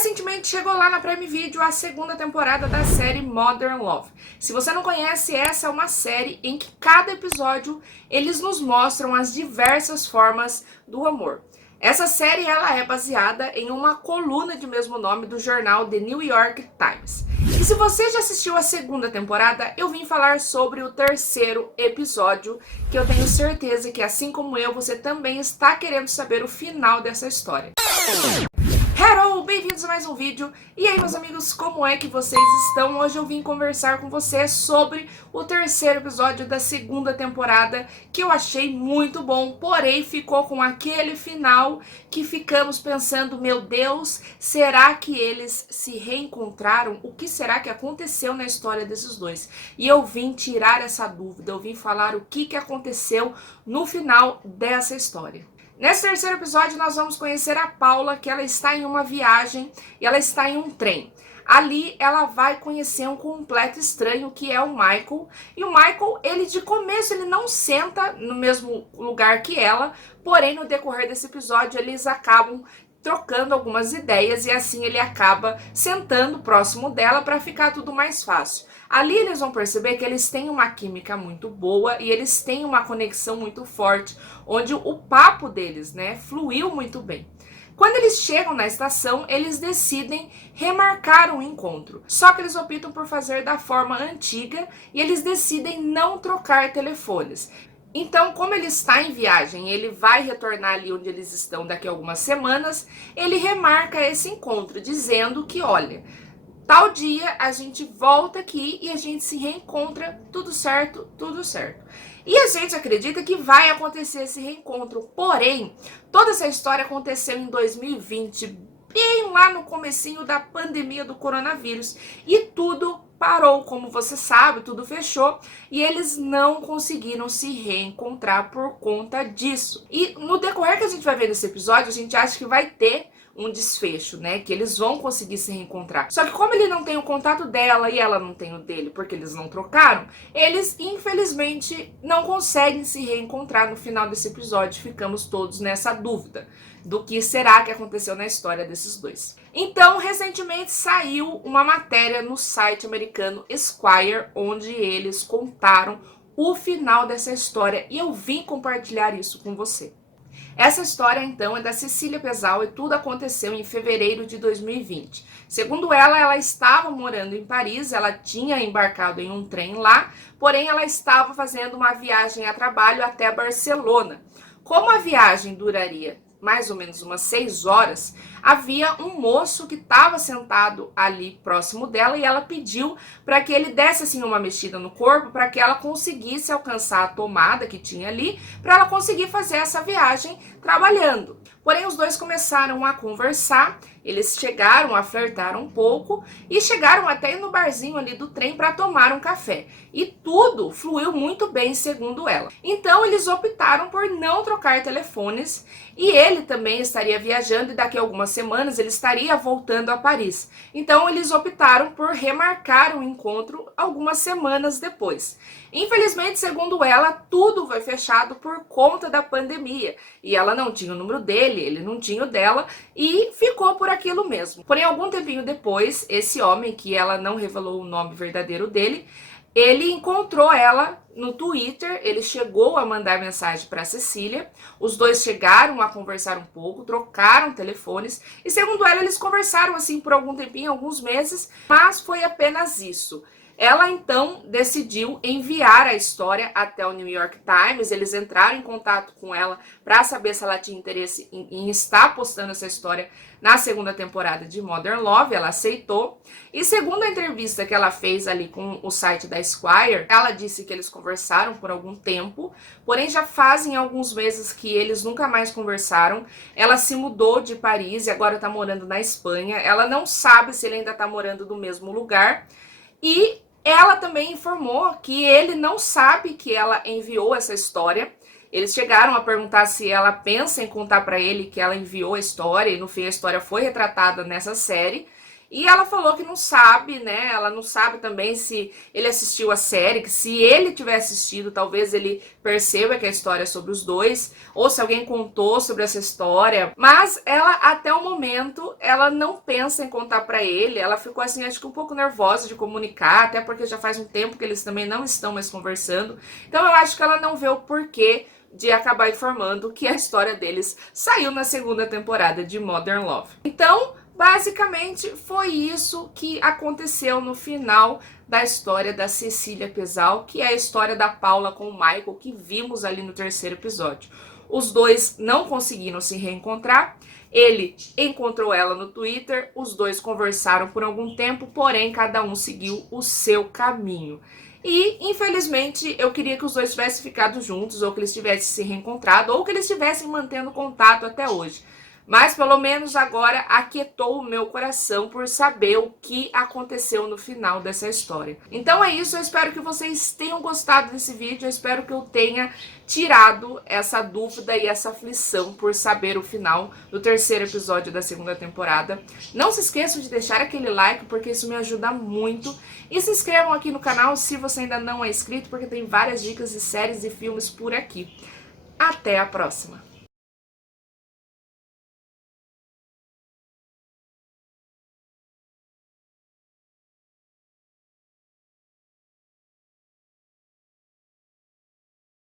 Recentemente chegou lá na Prime Video a segunda temporada da série Modern Love. Se você não conhece, essa é uma série em que cada episódio eles nos mostram as diversas formas do amor. Essa série ela é baseada em uma coluna de mesmo nome do jornal The New York Times. E se você já assistiu a segunda temporada, eu vim falar sobre o terceiro episódio, que eu tenho certeza que, assim como eu, você também está querendo saber o final dessa história. Hello, bem-vindos a mais um vídeo. E aí, meus amigos, como é que vocês estão? Hoje eu vim conversar com vocês sobre o terceiro episódio da segunda temporada, que eu achei muito bom, porém ficou com aquele final que ficamos pensando, meu Deus, será que eles se reencontraram? O que será que aconteceu na história desses dois? E eu vim tirar essa dúvida, eu vim falar o que aconteceu no final dessa história. Nesse terceiro episódio, nós vamos conhecer a Paula, que ela está em uma viagem e ela está em um trem. Ali, ela vai conhecer um completo estranho, que é o Michael. E o Michael, ele de começo, ele não senta no mesmo lugar que ela. Porém, no decorrer desse episódio, eles acabam trocando algumas ideias e assim ele acaba sentando próximo dela para ficar tudo mais fácil. Ali eles vão perceber que eles têm uma química muito boa e eles têm uma conexão muito forte, onde o papo deles, fluiu muito bem. Quando eles chegam na estação, eles decidem remarcar um encontro. Só que eles optam por fazer da forma antiga e eles decidem não trocar telefones. Então, como ele está em viagem, ele vai retornar ali onde eles estão daqui a algumas semanas, ele remarca esse encontro, dizendo que, olha, tal dia a gente volta aqui e a gente se reencontra, tudo certo, tudo certo. E a gente acredita que vai acontecer esse reencontro, porém, toda essa história aconteceu em 2020, bem lá no comecinho da pandemia do coronavírus, e tudo parou, como você sabe, tudo fechou, e eles não conseguiram se reencontrar por conta disso. E no decorrer que a gente vai ver nesse episódio, a gente acha que vai ter um desfecho, que eles vão conseguir se reencontrar. Só que como ele não tem o contato dela e ela não tem o dele, porque eles não trocaram, eles infelizmente não conseguem se reencontrar no final desse episódio. Ficamos todos nessa dúvida do que será que aconteceu na história desses dois. Então, recentemente saiu uma matéria no site americano Esquire, onde eles contaram o final dessa história e eu vim compartilhar isso com você. Essa história, então, é da Cecília Pesal e tudo aconteceu em fevereiro de 2020. Segundo ela, ela estava morando em Paris, ela tinha embarcado em um trem lá, porém ela estava fazendo uma viagem a trabalho até Barcelona. Como a viagem duraria mais ou menos umas 6 horas, havia um moço que estava sentado ali próximo dela e ela pediu para que ele desse assim uma mexida no corpo para que ela conseguisse alcançar a tomada que tinha ali, para ela conseguir fazer essa viagem trabalhando. Porém, os dois começaram a conversar, eles chegaram a flertar um pouco e chegaram até ir no barzinho ali do trem para tomar um café. E tudo fluiu muito bem, segundo ela. Então, eles optaram por não trocar telefones e ele também estaria viajando e daqui a algumas semanas ele estaria voltando a Paris. Então, eles optaram por remarcar o encontro algumas semanas depois. Infelizmente, segundo ela, tudo foi fechado por conta da pandemia. E ela não tinha o número dele, ele não tinha o dela e ficou por aquilo mesmo. Porém, algum tempinho depois, esse homem, que ela não revelou o nome verdadeiro dele, ele encontrou ela no Twitter, ele chegou a mandar mensagem para Cecília, os dois chegaram a conversar um pouco, trocaram telefones e, segundo ela, eles conversaram assim por algum tempinho, alguns meses, mas foi apenas isso. Ela então decidiu enviar a história até o New York Times, eles entraram em contato com ela para saber se ela tinha interesse em estar postando essa história na segunda temporada de Modern Love, ela aceitou. E segundo a entrevista que ela fez ali com o site da Esquire, ela disse que eles conversaram por algum tempo, porém já fazem alguns meses que eles nunca mais conversaram. Ela se mudou de Paris e agora está morando na Espanha, ela não sabe se ele ainda está morando no mesmo lugar e ela também informou que ele não sabe que ela enviou essa história. Eles chegaram a perguntar se ela pensa em contar para ele que ela enviou a história, e no fim a história foi retratada nessa série. E ela falou que não sabe, né? Ela não sabe também se ele assistiu a série, que se ele tiver assistido, talvez ele perceba que a história é sobre os dois, ou se alguém contou sobre essa história. Mas ela, até o momento, ela não pensa em contar pra ele. Ela ficou assim, acho que um pouco nervosa de comunicar, até porque já faz um tempo que eles também não estão mais conversando. Então eu acho que ela não vê o porquê de acabar informando que a história deles saiu na segunda temporada de Modern Love. Então, basicamente, foi isso que aconteceu no final da história da Cecília Pesal, que é a história da Paula com o Michael, que vimos ali no terceiro episódio. Os dois não conseguiram se reencontrar, ele encontrou ela no Twitter, os dois conversaram por algum tempo, porém cada um seguiu o seu caminho. E, infelizmente, eu queria que os dois tivessem ficado juntos, ou que eles tivessem se reencontrado, ou que eles estivessem mantendo contato até hoje. Mas, pelo menos agora, aquietou o meu coração por saber o que aconteceu no final dessa história. Então é isso, eu espero que vocês tenham gostado desse vídeo, eu espero que eu tenha tirado essa dúvida e essa aflição por saber o final do terceiro episódio da segunda temporada. Não se esqueçam de deixar aquele like, porque isso me ajuda muito. E se inscrevam aqui no canal se você ainda não é inscrito, porque tem várias dicas de séries e filmes por aqui. Até a próxima!